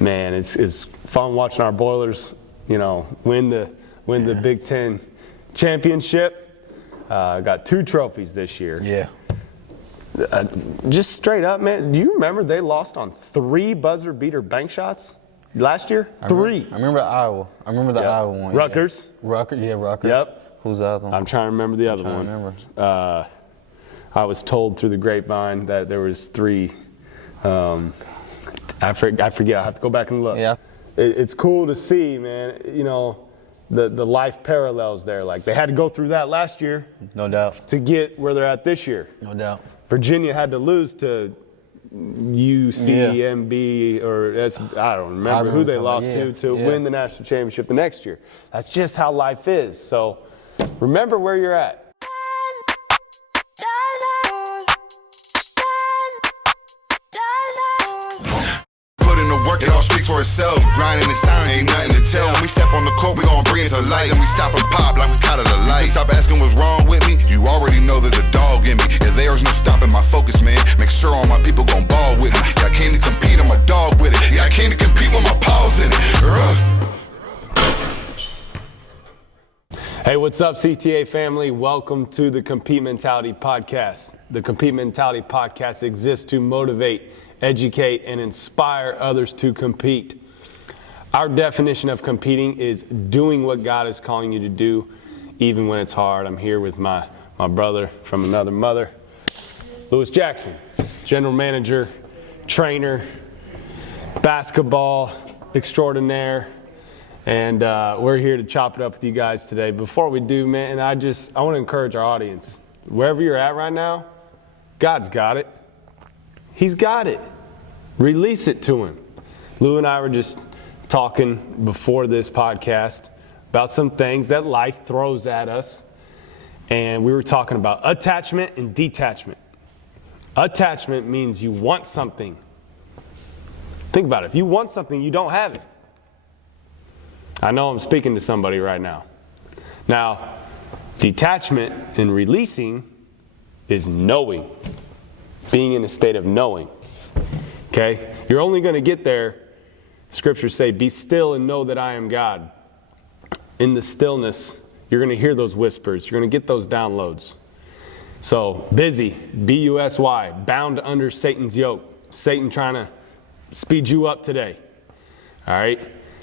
Man, it's fun watching our Boilers, win the Big Ten championship. Got 2 trophies this year. Yeah. Just straight up, man, do you remember they lost on 3 buzzer beater bank shots last year? 3. I remember Iowa. I remember the Iowa one. Rutgers. Yeah. Rutgers. Yep. Who's the other one? I'm trying to remember the other one. I was told through the grapevine that there was 3. I forget. I have to go back and look. Yeah. It's cool to see, man. The life parallels there. Like they had to go through that last year. No doubt. To get where they're at this year. No doubt. Virginia had to lose to UCMB or I don't remember who they lost to win the national championship the next year. That's just how life is. So remember where you're at. Work, it all speaks for itself. Grinding the sound, ain't nothing to tell. When we step on the court, we gon' bring it to light. And we stop and pop like we caught it a light. Stop asking what's wrong with me. You already know there's a dog in me. And there's no stopping my focus, man. Make sure all my people gon' ball with me. Yeah, I came to compete, I'm a dog with it. Yeah, I came to compete with my paws in it. Hey, what's up, CTA family? Welcome to the Compete Mentality Podcast. The Compete Mentality Podcast exists to motivate, educate, and inspire others to compete. Our definition of competing is doing what God is calling you to do, even when it's hard. I'm here with my brother from another mother, Lewis Jackson, general manager, trainer, basketball extraordinaire, and we're here to chop it up with you guys today. Before we do, man, I want to encourage our audience. Wherever you're at right now, God's got it. He's got it. Release it to him. Lou and I were just talking before this podcast about some things that life throws at us. And we were talking about attachment and detachment. Attachment means you want something. Think about it. If you want something, you don't have it. I know I'm speaking to somebody right now. Now, detachment and releasing is knowing. Being in a state of knowing. Okay? You're only going to get there, scriptures say, be still and know that I am God. In the stillness, you're going to hear those whispers. You're going to get those downloads. So, busy, B-U-S-Y, bound under Satan's yoke. Satan trying to speed you up today. All right?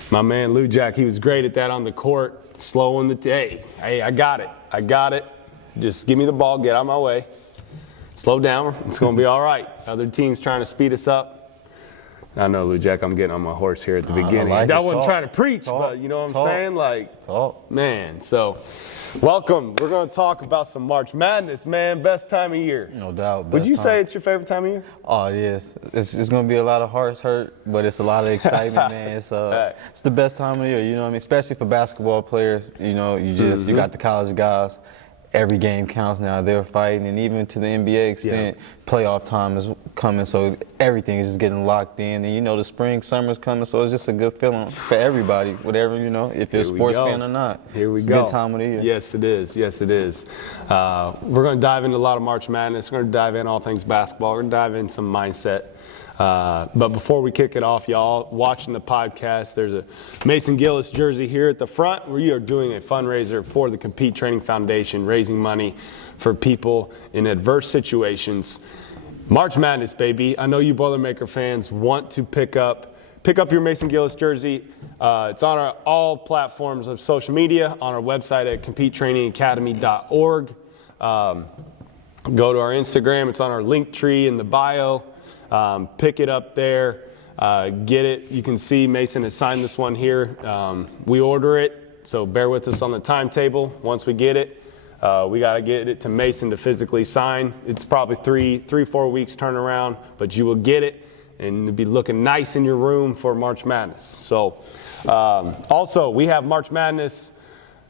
My man Lou Jack, he was great at that on the court, slowing the hey, I got it. Just give me the ball, get out of my way. Slow down. It's going to be all right. Other teams trying to speed us up. I know, Lou Jack, I'm getting on my horse here at the beginning. I wasn't trying to preach, but you know what I'm saying? Man, so welcome. We're going to talk about some March Madness, man. Best time of year. No doubt. Would you say it's your favorite time of year? Oh, yes. It's going to be a lot of hearts hurt, but it's a lot of excitement, man. It's the best time of year, you know what I mean? Especially for basketball players. You got the college guys. Every game counts now. They're fighting, and even to the NBA extent, playoff time is coming, so everything is just getting locked in. And the spring, summer's coming, so it's just a good feeling for everybody, whatever, if you're a sports fan or not. Here we go. It's a good time of the year. Yes, it is. We're going to dive into a lot of March Madness. We're going to dive in all things basketball. We're going to dive in some mindset. But before we kick it off, y'all watching the podcast, there's a Mason Gillis jersey here at the front. We are doing a fundraiser for the Compete Training Foundation, raising money for people in adverse situations. March Madness, baby. I know you Boilermaker fans want to pick up your Mason Gillis jersey. It's on all platforms of social media, on our website at competetrainingacademy.org. Go to our Instagram. It's on our link tree in the bio. Pick it up there, get it. You can see Mason has signed this one here. We order it, so bear with us on the timetable. Once we get it, we got to get it to Mason to physically sign. It's probably 3-4 weeks turnaround, but you will get it and it'll be looking nice in your room for March Madness. So, also, we have March Madness,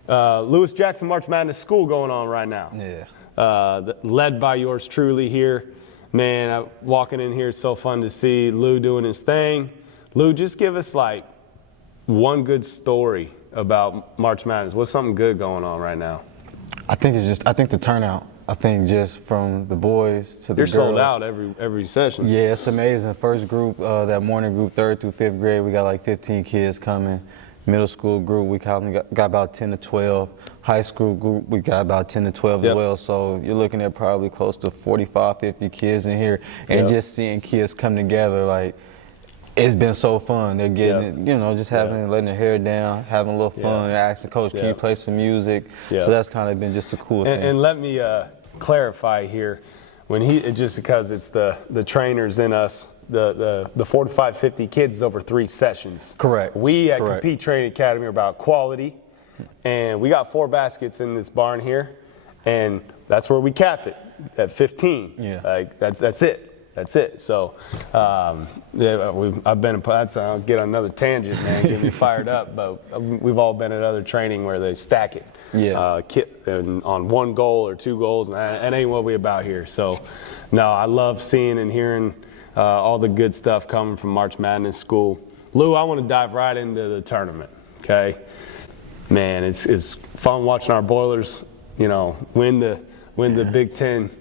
Lewis Jackson March Madness School going on right now. Yeah. Led by yours truly here. Man, walking in here, it's so fun to see Lou doing his thing. Lou, just give us one good story about March Madness. What's something good going on right now? I think the turnout. I think just from the boys to the girls. You're sold out every session. Yeah, it's amazing. First group, that morning group, 3rd through 5th grade, we got like 15 kids coming. Middle school group, we got about 10 to 12. High school group, we got about 10 to 12 as well. So you're looking at probably close to 45, 50 kids in here. And just seeing kids come together, like, it's been so fun. They're getting it, you know, just letting their hair down, having a little fun, and asking coach, can you play some music? So that's kind of been just a cool thing. And let me clarify here, just because it's the trainers in us, the 45, 50 kids is over 3 sessions. Correct. We at Compete Training Academy are about quality, and we got 4 baskets in this barn here, and that's where we cap it at 15. Yeah. Like that's it. That's it. So, I've been. I'll get on another tangent, man. Get me fired up. But we've all been at other training where they stack it. On 1 goal or 2 goals, and that ain't what we about here. So, no, I love seeing and hearing all the good stuff coming from March Madness School. Lou, I want to dive right into the tournament. Okay, man, it's fun watching our Boilers, you know, win the Big Ten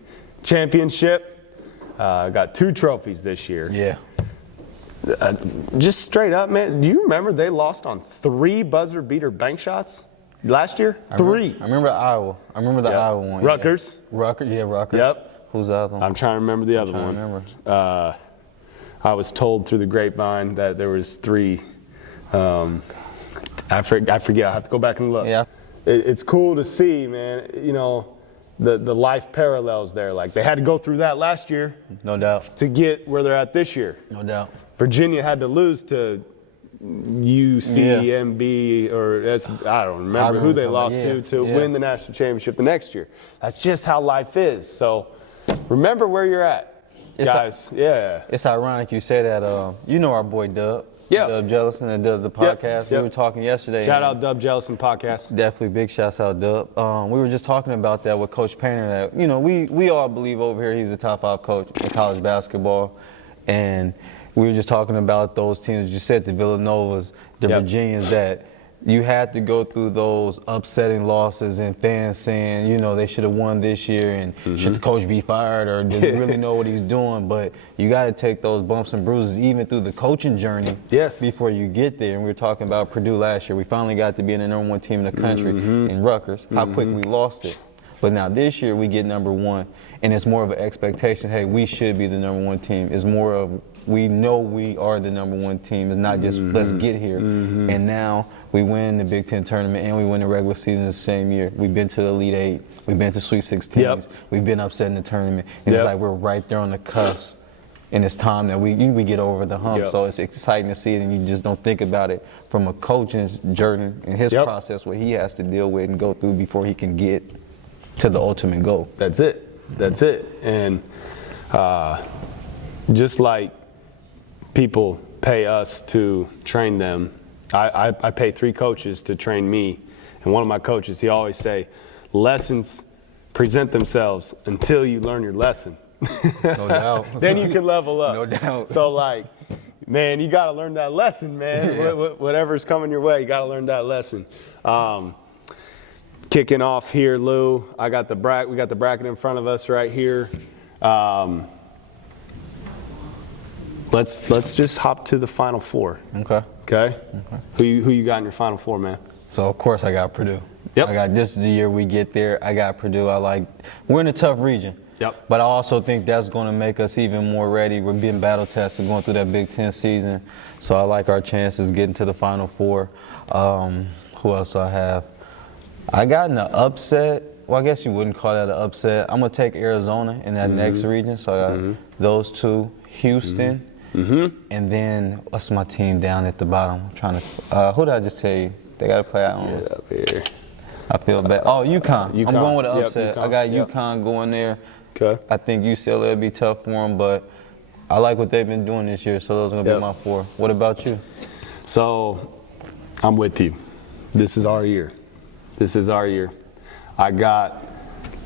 championship. Got 2 trophies this year. Yeah. Just straight up, man, do you remember they lost on 3 buzzer beater bank shots last year? 3. I remember Iowa. I remember the Iowa one. Rutgers. Rutgers. Yep. Who's the other one? I'm trying to remember the other one. I was told through the grapevine that there was 3. I forget. I have to go back and look. Yeah. It's cool to see, man. You know, the life parallels there. Like, they had to go through that last year. No doubt. To get where they're at this year. No doubt. Virginia had to lose to UCMB I don't remember who they lost to win the national championship the next year. That's just how life is. So remember where you're at, guys. It's ironic you say that. You know our boy Dub. Dub Jellison that does the podcast. We were talking yesterday. Shout out Dub Jellison podcast. Definitely big shouts out Dub. We were just talking about that with Coach Painter. That, you know, we all believe over here he's a top 5 coach in college basketball, and we were just talking about those teams. You said the Villanovas, the Virginians, that you had to go through those upsetting losses and fans saying, you know, they should have won this year and should the coach be fired or does he really know what he's doing? But you got to take those bumps and bruises even through the coaching journey before you get there. And we were talking about Purdue last year. We finally got to be in the #1 team in the country in Rutgers. How quick we lost it. But now this year we get #1, and it's more of an expectation, hey, we should be the #1 team. It's more of we know we are the #1 team. It's not just let's get here. And now we win the Big Ten tournament and we win the regular season the same year. We've been to the Elite 8. We've been to Sweet 16s. We've been upset in the tournament. And it's like we're right there on the cusp. And it's time that we get over the hump. So it's exciting to see it, and you just don't think about it from a coach's journey and his process, what he has to deal with and go through before he can get to the ultimate goal. That's it. That's it. And just like people pay us to train them, I pay 3 coaches to train me. And one of my coaches, he always say, lessons present themselves until you learn your lesson. No doubt. Then you can level up. No doubt. So, like, man, you got to learn that lesson, man. Whatever's coming your way, you got to learn that lesson. Kicking off here, Lou. We got the bracket in front of us right here. Let's just hop to the Final Four. Okay. Who you got in your Final Four, man? So of course I got Purdue. This is the year we get there. I got Purdue. We're in a tough region. But I also think that's going to make us even more ready. We're being battle tested, going through that Big Ten season. So I like our chances getting to the Final Four. Who else do I have? I got in an upset. Well, I guess you wouldn't call that an upset. I'm going to take Arizona in that next region. So I got those 2. Houston. And then what's my team down at the bottom? I'm trying to. Who did I just tell you? They got to play out on. Get up here. I feel bad. Oh, UConn. I'm going with an upset. I got UConn going there. Okay. I think UCLA will be tough for them, but I like what they've been doing this year, so those are going to be my 4. What about you? So I'm with you. This is our year. I got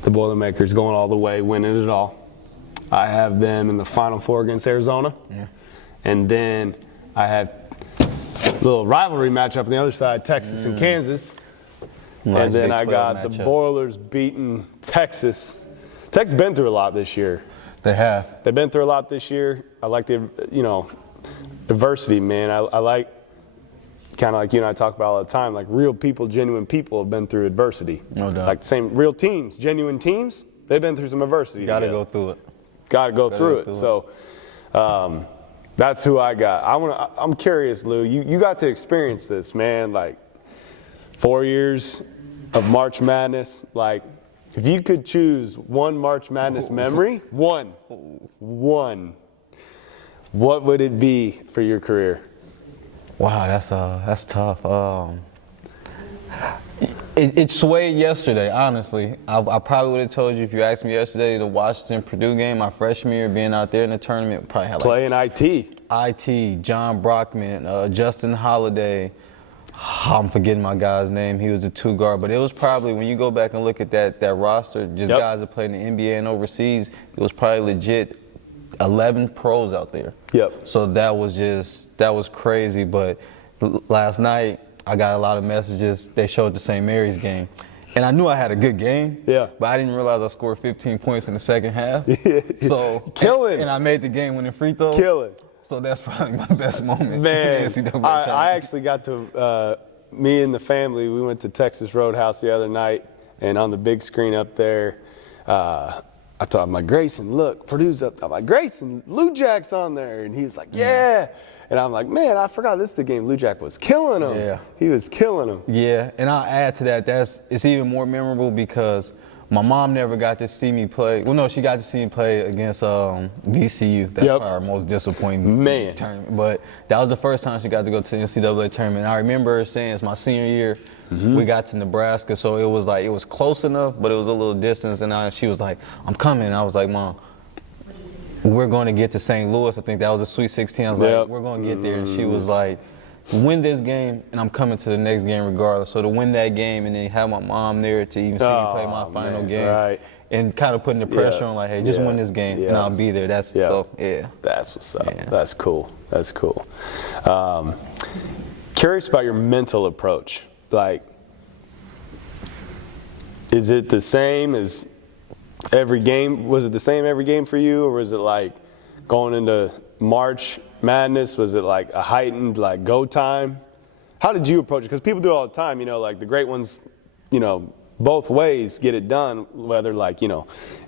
the Boilermakers going all the way, winning it all. I have them in the Final Four against Arizona. And then I have a little rivalry matchup on the other side, Texas and Kansas. And then I got the Boilers beating Texas Tech's been through a lot this year. They have. They've been through a lot this year. I like the, adversity, man. I like, kind of like you and I talk about all the time, like real people, genuine people have been through adversity. No doubt. Like the same real teams, genuine teams, they've been through some adversity. Got to go through it. Got to go through it. So that's who I got. I'm curious, Lou. You got to experience this, man. Like 4 years of March Madness. Like if you could choose one March Madness memory, one, what would it be for your career? Wow, that's tough. It swayed yesterday, honestly. I probably would have told you if you asked me yesterday the Washington-Purdue game, my freshman year, being out there in the tournament, probably had playing IT, John Brockman, Justin Holiday. I'm forgetting my guy's name. He was the 2 guard, but it was probably, when you go back and look at that roster, just guys that played in the NBA and overseas, it was probably legit 11 pros out there. Yep. So that was crazy. But last night I got a lot of messages. They showed the St. Mary's game, and I knew I had a good game. Yeah. But I didn't realize I scored 15 points in the second half. So killing. And I made the game-winning free throw. Killing. So that's probably my best moment. Man, in the NCAA I actually got to. Me and the family, we went to Texas Roadhouse the other night, and on the big screen up there, I'm like, Grayson, look, Purdue's up. I'm like, Grayson, Lou Jack's on there. And he was like, yeah. And I'm like, man, I forgot this is the game. Lou Jack was killing him. Yeah. He was killing him. Yeah, and I'll add to that, it's even more memorable because my mom never got to see me play. Well, no, she got to see me play against VCU. That's probably our most disappointing tournament. But that was the first time she got to go to the NCAA tournament. And I remember her saying it's my senior year. We got to Nebraska, so it was close enough, but it was a little distance. And she was like, I'm coming. And I was like, Mom, we're going to get to St. Louis. I think that was a Sweet 16. I was like, we're going to get there. And she was like, win this game, and I'm coming to the next game regardless. So to win that game and then have my mom there to even see me play my final game and kind of putting the pressure on, like, hey, just win this game and I'll be there. That's so, That's what's up. Yeah. That's cool. That's cool. Curious about your mental approach. Like, is it the same as every game? Was it the same every game for you, or was it like going into March Madness? Was it like a heightened like go time? How did you approach it? Because people do it all the time, like the great ones, both ways get it done, whether like,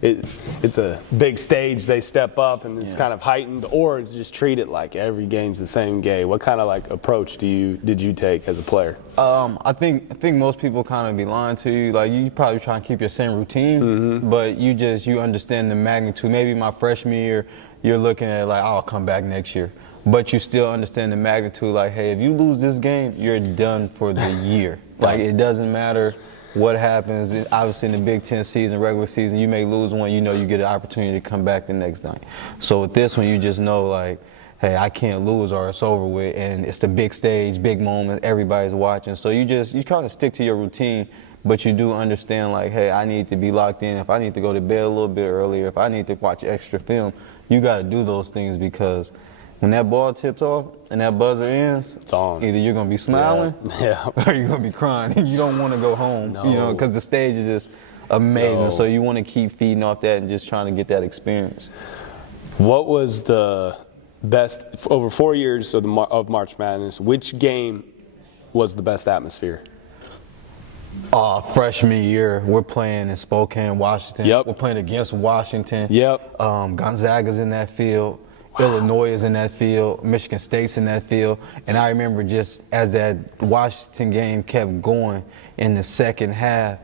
it's a big stage, they step up and it's kind of heightened, or it's just treat it like every game's the same game. What kind of like approach did you take as a player? I think most people kind of be lying to you. Like, you probably try and keep your same routine, but you understand the magnitude. Maybe my freshman year, you're looking at like, I'll come back next year. But you still understand the magnitude. Like, hey, if you lose this game, you're done for the year. Like, it doesn't matter what happens. Obviously, in the Big Ten season, regular season, you may lose one. You get an opportunity to come back the next night. So with this one, you just know, like, hey, I can't lose or it's over with. And it's the big stage, big moment. Everybody's watching. So you kind of stick to your routine. But you do understand, like, hey, I need to be locked in. If I need to go to bed a little bit earlier, if I need to watch extra film, you got to do those things, because when that ball tips off and that buzzer ends, it's on. Either you're going to be smiling or you're going to be crying. You don't want to go home, because the stage is just amazing. So you want to keep feeding off that and just trying to get that experience. What was the best, over 4 years of March Madness, which game was the best atmosphere? Freshman year, we're playing in Spokane, Washington. We're playing against Washington. Gonzaga's in that field. Illinois is in that field. Michigan State's in that field. And I remember just as that Washington game kept going in the second half,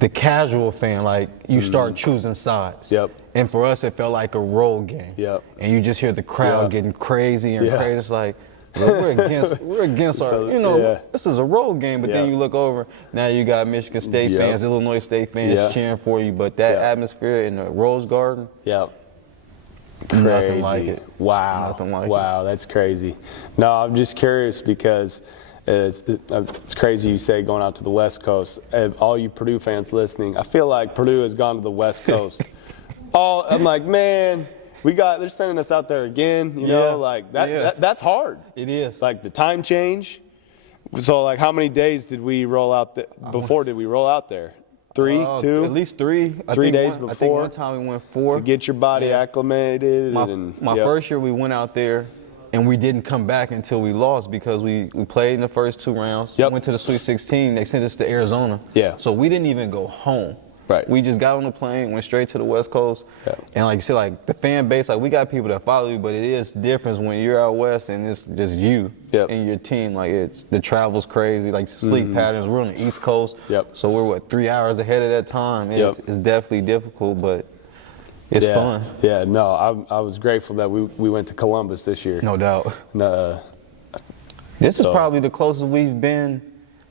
the casual fan, like, you start choosing sides. And for us, it felt like a road game. And you just hear the crowd getting crazy and crazy. It's like, we're against our, this is a road game, but then you look over, now you got Michigan State fans, Illinois State fans cheering for you, but that atmosphere in the Rose Garden, crazy. Nothing like it. Wow. Nothing like it. That's crazy. No, I'm just curious because it's crazy you say going out to the West Coast. All you Purdue fans listening, I feel like Purdue has gone to the West Coast. I'm like, man, they're sending us out there again, like that's hard. It is. Like the time change. So like how many days did we roll out before did we roll out there? 3, 2? At least 3. 3 days before. I think one time we went 4. To get your body acclimated. My first year we went out there and we didn't come back until we lost because we played in the first 2 rounds. Yep. Went to the Sweet 16. They sent us to Arizona. Yeah. So we didn't even go home. Right. We just got on the plane, went straight to the West Coast. Yeah. And like you said, like the fan base, like we got people that follow you, but it is different when you're out West and it's just you and your team. Like the travel's crazy, like sleep patterns. We're on the East Coast. So we're 3 hours ahead of that time. It's definitely difficult, but it's fun. Yeah, no, I was grateful that we went to Columbus this year. No doubt. This is probably the closest we've been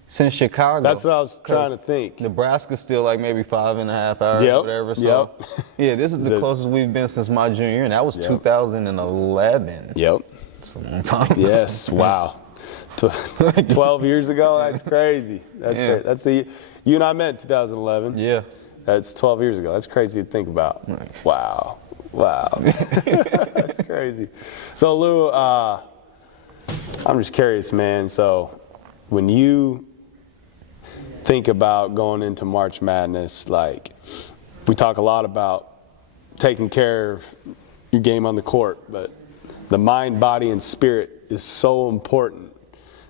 since Chicago. That's what I was trying to think. Nebraska's still like maybe 5.5 hours or whatever. So yeah, this is the closest we've been since my junior year, and that was 2011. It's a long time. Yes, wow. 12 years ago, that's crazy. That's great. That's you and I met in 2011. Yeah. That's 12 years ago. That's crazy to think about. Right. Wow. That's crazy. So Lou, I'm just curious, man. So when you think about going into March Madness, like we talk a lot about taking care of your game on the court, but the mind, body, and spirit is so important.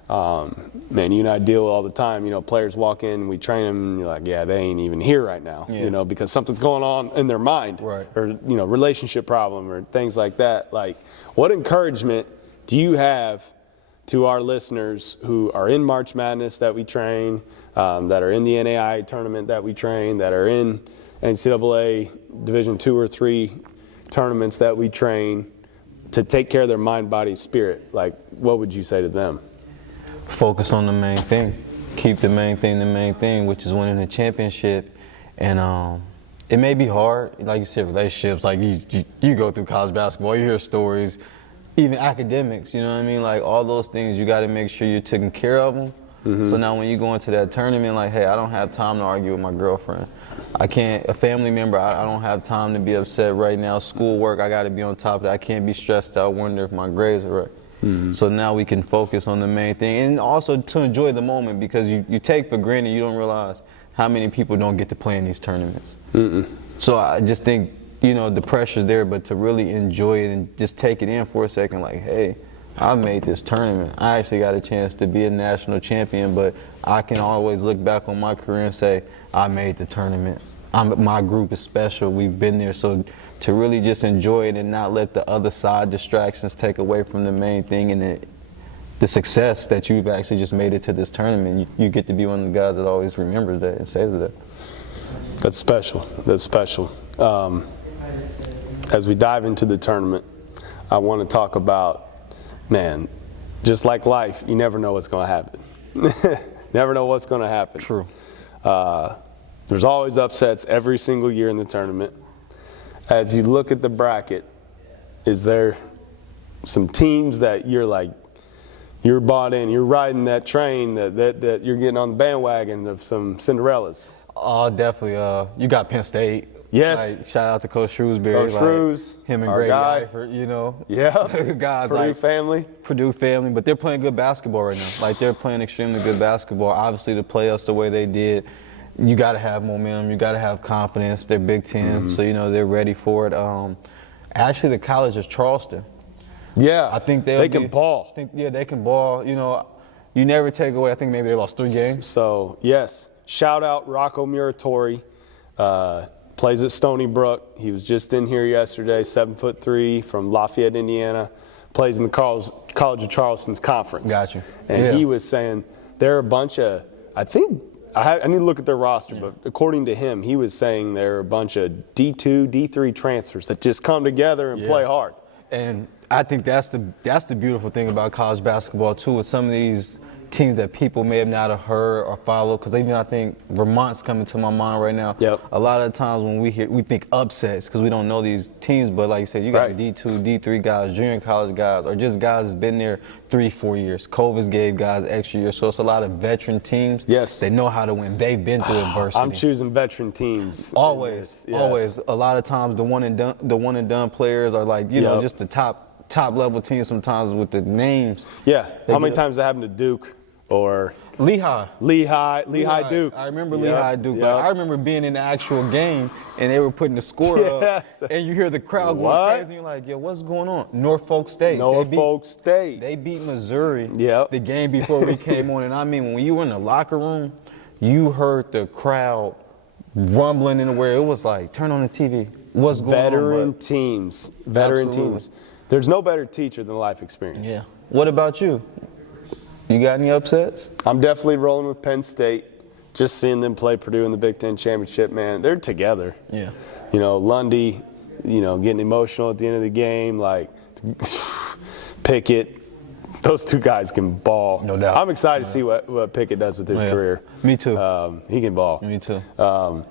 Man, you and I deal all the time. You know, players walk in, we train them, and you're like, yeah, they ain't even here right now. You know, because something's going on in their mind, or relationship problem, or things like that. Like, what encouragement do you have to our listeners who are in March Madness that we train, that are in the NAIA tournament that we train, that are in NCAA Division 2 or 3 tournaments that we train, to take care of their mind, body, spirit? Like, what would you say to them? Focus on the main thing. Keep the main thing, which is winning the championship. And it may be hard, like you said, relationships. Like you go through college basketball, you hear stories, even academics. You know what I mean? Like all those things, you got to make sure you're taking care of them. So now when you go into that tournament, like, hey, I don't have time to argue with my girlfriend. I can't, a family member, I don't have time to be upset right now. Schoolwork, I got to be on top of that. I can't be stressed out, wonder if my grades are right. So now we can focus on the main thing, and also to enjoy the moment, because you take for granted, you don't realize how many people don't get to play in these tournaments. So I just think, you know, the pressure's there, but to really enjoy it and just take it in for a second, like, hey, I made this tournament. I actually got a chance to be a national champion, but I can always look back on my career and say, I made the tournament. My group is special. We've been there. So to really just enjoy it and not let the other side distractions take away from the main thing and the success that you've actually just made it to this tournament. You get to be one of the guys that always remembers that and says that. That's special. That's special. As we dive into the tournament, I want to talk about, man, just like life, you never know what's going to happen. Never know what's going to happen. True. There's always upsets every single year in the tournament. As you look at the bracket, is there some teams that you're like, you're bought in, you're riding that train, that you're getting on the bandwagon of some Cinderellas? Oh, definitely. You got Penn State. Yes. Like, shout out to Coach Shrewsbury. Coach Shrews, him and our Greg guy. Eifert, you know. Yeah. Guys Purdue like family. Purdue family, but they're playing good basketball right now. Like, they're playing extremely good basketball. Obviously, to play us the way they did, you got to have momentum. You got to have confidence. They're Big Ten, so, you know, they're ready for it. Actually, the college is Charleston. Yeah. I think they can ball. They can ball. You know, you never take away. I think maybe they lost 3 games. So, yes. Shout out Rocco Muratori. Plays at Stony Brook. He was just in here yesterday, 7'3" from Lafayette, Indiana. Plays in the College of Charleston's conference. Gotcha. And he was saying there are a bunch of, I think, I need to look at their roster, but according to him, he was saying there are a bunch of D2, D3 transfers that just come together and play hard. And I think that's the beautiful thing about college basketball too, with some of these teams that people may have not heard or followed, because even I think Vermont's coming to my mind right now. A lot of the times when we think upsets because we don't know these teams, but like you said, you got D2, D3 guys, junior college guys, or just guys that's been there 3-4 years. Covis gave guys extra years, so it's a lot of veteran teams. They know how to win. They've been through adversity. I'm choosing veteran teams. Always. A lot of times the one and done players are like, you know, just the top level teams sometimes with the names. How many times that happened to Duke? or Lehigh. Lehigh Duke. I remember Yep, Lehigh Duke, yep. but I remember being in the actual game and they were putting the score Yes. up, and you hear the crowd What? going crazy, and you're like, yo, what's going on? Norfolk State. State. They beat Missouri Yep. the game before we came on, and I mean, when you were in the locker room, you heard the crowd rumbling in the where it was like, turn on the TV. What's going Veteran on? teams. Absolutely. There's no better teacher than life experience. Yeah. What about you? You got any upsets? I'm definitely rolling with Penn State. Just seeing them play Purdue in the Big Ten Championship, man, they're together. Yeah. You know, Lundy, you know, getting emotional at the end of the game, like Pickett. Those two guys can ball. No doubt. I'm excited to see what Pickett does with his career. Me too. He can ball. Me too. So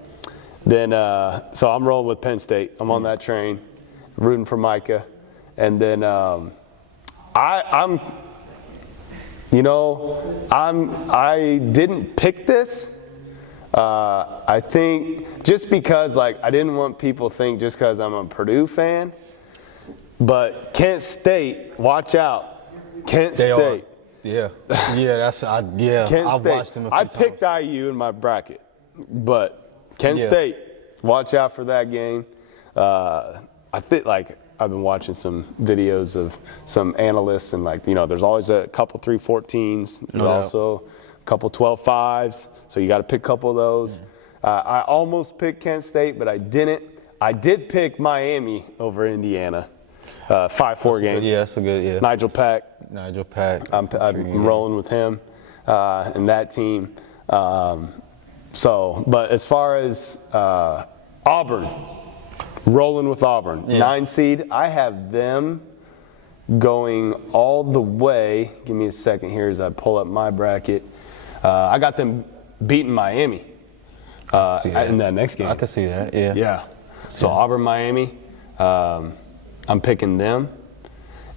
I'm rolling with Penn State. I'm on that train, rooting for Micah. And then I didn't pick this. I think just because, like, I didn't want people to think just because I'm a Purdue fan. But Kent State, watch out. Kent State. Yeah. Kent I've State. watched them a few I times. picked IU in my bracket, but Kent State, watch out for that game. I think, like, I've been watching some videos of some analysts, and, like, you know, there's always a couple 3-14s. There's also a couple 12-5s, so you got to pick a couple of those. I almost picked Kent State, but I didn't. I did pick Miami over Indiana. 5-4 game. Yeah, that's a good, yeah. Nigel Pack. I'm rolling with him and that team. But as far as Auburn, rolling with Auburn. 9 seed, I have them going all the way. Give me a second here as I pull up my bracket. I got them beating Miami in that next game. I can see that, yeah. Yeah. So Auburn, Miami. I'm picking them,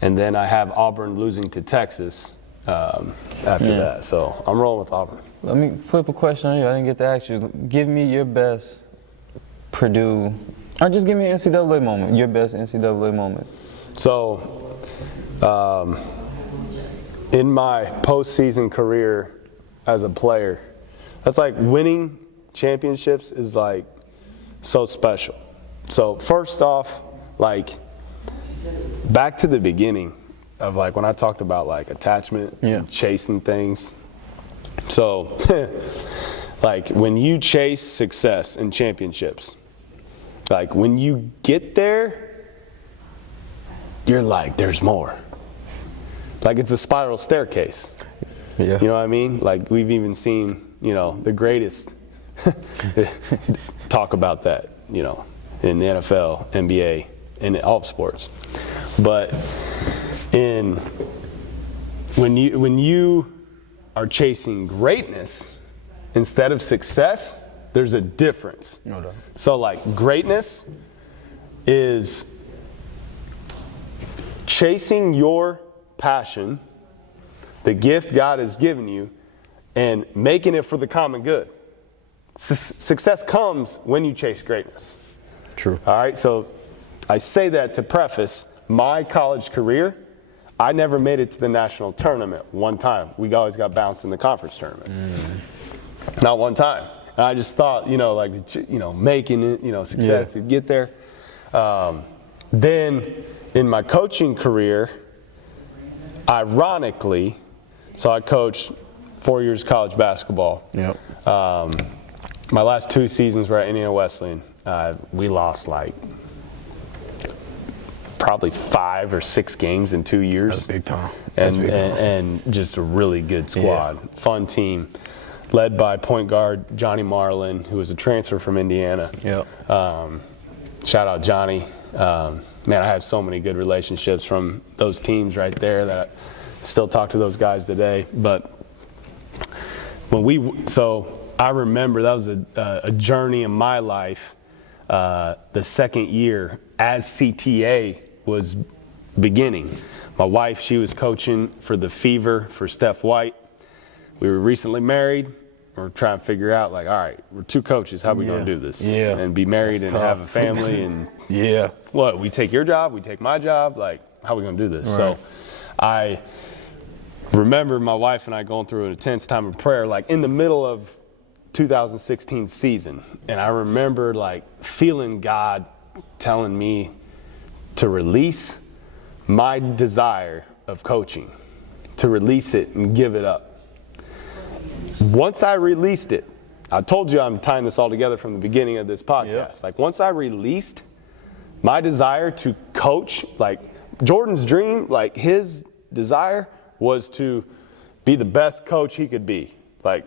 and then I have Auburn losing to Texas after that. So I'm rolling with Auburn. Let me flip a question on you. I didn't get to ask you. Give me your best Purdue, or just give me an NCAA moment. Your best NCAA moment. So, in my postseason career as a player, that's like winning championships is like so special. So first off, like, back to the beginning of, like, when I talked about, like, attachment and chasing things. So, like, when you chase success and championships, like, when you get there, you're like, there's more. Like, it's a spiral staircase. Yeah. You know what I mean? Like, we've even seen, you know, the greatest talk about that, you know, in the NFL, NBA, in all sports. But when you are chasing greatness instead of success, there's a difference. No doubt. So, like, greatness is chasing your passion, the gift God has given you, and making it for the common good. Success comes when you chase greatness. True. All right, so I say that to preface my college career. I never made it to the national tournament one time. We always got bounced in the conference tournament. Not one time. And I just thought, you know, like, you know, making it, you know, success to get there. Then in my coaching career, ironically, so I coached 4 years college basketball. Yep. My last 2 seasons were at Indiana Wesleyan. We lost, like, probably 5 or 6 games in 2 years. That's big time. And just a really good squad. Yeah. Fun team. Led by point guard Johnny Marlin, who was a transfer from Indiana. Yep. Shout out Johnny. Man, I have so many good relationships from those teams right there that I still talk to those guys today. But so I remember that was a journey in my life. The second year as CTA was beginning. My wife, she was coaching for the Fever for Steph White. We were recently married. We're trying to figure out, like, all right, we're 2 coaches. How are we going to do this? Yeah. And be married and have a family and what? We take your job, we take my job. Like, how are we going to do this? Right. So I remember my wife and I going through an intense time of prayer, like in the middle of 2016 season. And I remember like feeling God telling me to release my desire of coaching, to release it and give it up. Once I released it, I told you I'm tying this all together from the beginning of this podcast. Yep. Like once I released my desire to coach, like Jordan's dream, like his desire was to be the best coach he could be. Like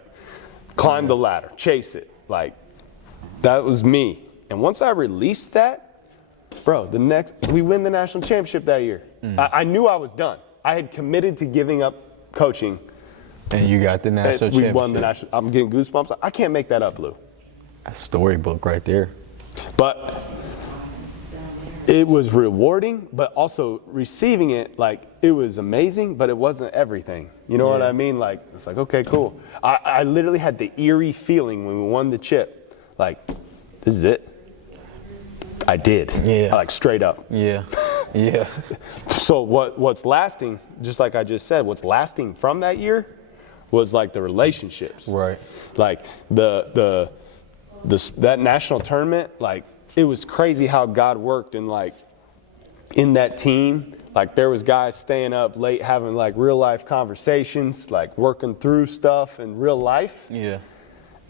climb the ladder, chase it. Like that was me. And once I released that, bro, we win the national championship that year. I knew I was done. I had committed to giving up coaching. And you got the national championship. We won the national. I'm getting goosebumps. I can't make that up, Lou. That's a storybook right there. But it was rewarding, but also receiving it, like it was amazing, but it wasn't everything. You know what I mean? Like it's like, okay, cool. I literally had the eerie feeling when we won the chip, like this is it. I did. Yeah. Like straight up. Yeah. Yeah. So what's lasting, just like I just said, what's lasting from that year was like the relationships. Right. Like that national tournament, like it was crazy how God worked in like in that team. Like there was guys staying up late having like real life conversations, like working through stuff in real life. Yeah.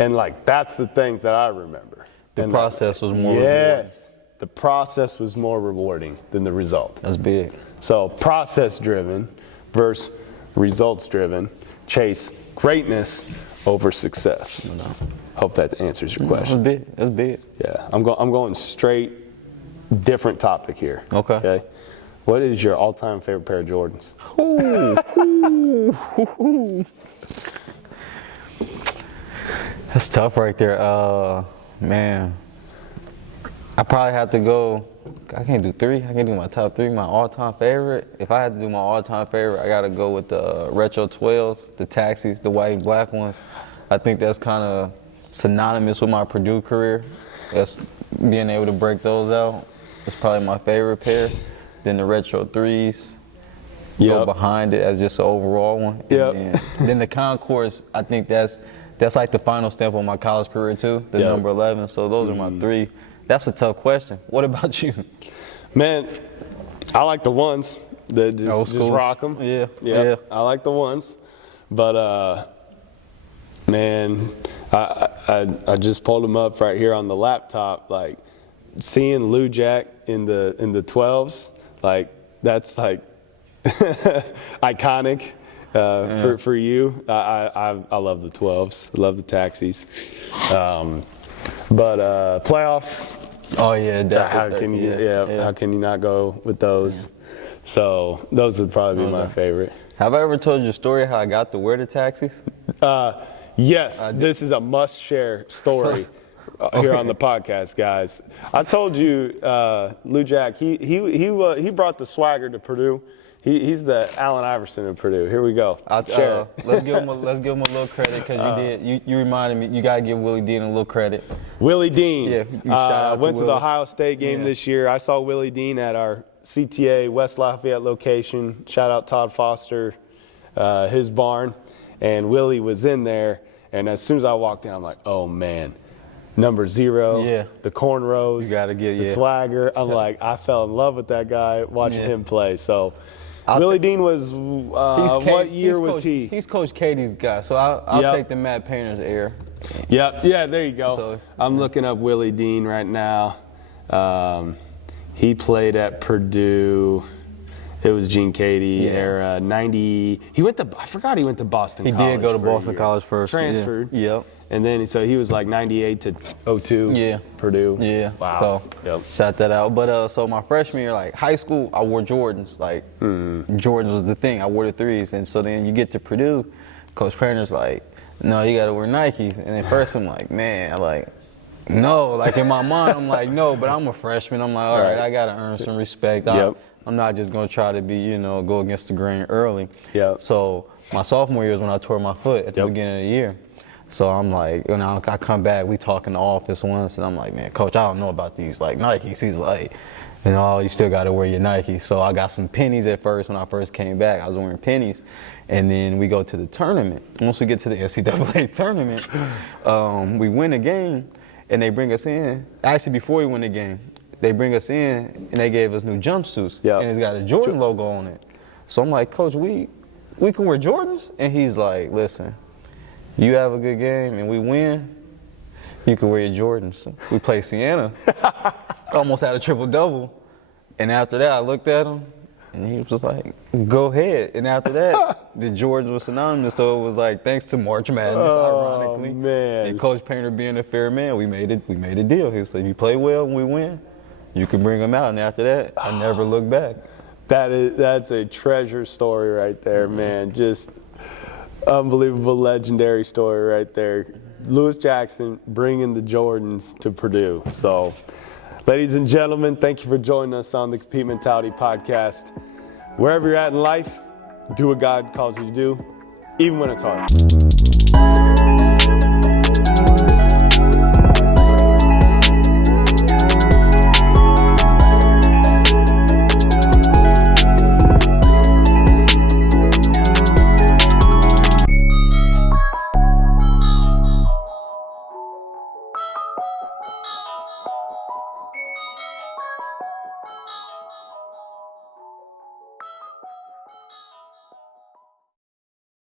And like that's the things that I remember. The and process was more yes. The process was more rewarding than the result. That's big. So process driven versus results driven. Chase greatness over success. Hope that answers your question. That's big. That's big. Yeah, I'm going straight different topic here. Okay. What is your all-time favorite pair of Jordans? That's tough right there. Man, I probably have to go. I can't do three. I can't do my top three. My all-time favorite. If I had to do my all-time favorite, I gotta go with the retro 12s, the taxis, the white and black ones. I think that's kind of synonymous with my Purdue career. That's being able to break those out. It's probably my favorite pair. Then the retro 3s. Go behind it as just an overall one. Yep. And then the Concourse, I think that's like the final step on my college career too, the number 11. So those are my three. That's a tough question. What about you? Man, I like the ones that just rock them. Yeah. I like the ones. But, man, I just pulled them up right here on the laptop. Like, seeing Lou Jack in the 12s, like, that's, like, iconic for you. I love the 12s. I love the taxis. But playoffs. Oh yeah, definitely. How can you not go with those? So those would probably be my favorite. Have I ever told you a story how I got to wear the taxis? Yes, this is a must-share story here on the podcast, guys. I told you, Lou Jack, he brought the swagger to Purdue. He's the Allen Iverson of Purdue. Here we go. Share. Let's give him a little credit because you reminded me. You gotta give Willie Dean a little credit. Willie Dean. Yeah. Went to the Ohio State game this year. I saw Willie Dean at our CTA West Lafayette location. Shout out Todd Foster, his barn, and Willie was in there. And as soon as I walked in, I'm like, oh man, number 0, the cornrows, you gotta get the swagger. I'm like, I fell in love with that guy watching him play. So. Willie Dean was, what year was he? He's Coach Katie's guy, so I'll take the Matt Painter's air. Yeah, there you go. So, I'm looking up Willie Dean right now. He played at Purdue. It was Gene Katie era, 90. I forgot he went to Boston College. He did go to Boston College first. Transferred. Yep. And then, so he was like 98 to 02. Purdue. Yeah. Wow. So, shout that out. But, so my freshman year, like high school, I wore Jordans. Like, Jordans was the thing. I wore the 3s. And so then you get to Purdue, Coach Painter's like, no, you got to wear Nikes. And at first I'm like, man, no. Like in my mind, I'm like, no, but I'm a freshman. I'm like, all right, I got to earn some respect. I'm not just going to try to be, go against the grain early. So my sophomore year is when I tore my foot at the beginning of the year. So I'm like, I come back, we talk in the office once, and I'm like, man, Coach, I don't know about these, like, Nikes. He's like, And you still got to wear your Nike. So I got some pennies at first when I first came back. I was wearing pennies. And then we go to the tournament. Once we get to the NCAA tournament, we win a game, and they bring us in. Actually, before we win the game, they bring us in, and they gave us new jumpsuits. Yep. And it's got a Jordan logo on it. So I'm like, Coach, we can wear Jordans? And he's like, listen, you have a good game and we win, you can wear your Jordans. We played Siena. Almost had a triple-double. And after that, I looked at him, and he was just like, go ahead. And after that, the Jordans was synonymous. So it was like, thanks to March Madness, ironically. Man. And Coach Painter being a fair man, we made a deal. He said, if you play well and we win, you can bring them out. And after that, I never looked back. That's a treasure story right there, man. Just unbelievable, legendary story right there. Lewis Jackson bringing the Jordans to Purdue. So, ladies and gentlemen, thank you for joining us on the Compete Mentality Podcast. Wherever you're at in life, do what God calls you to do, even when it's hard.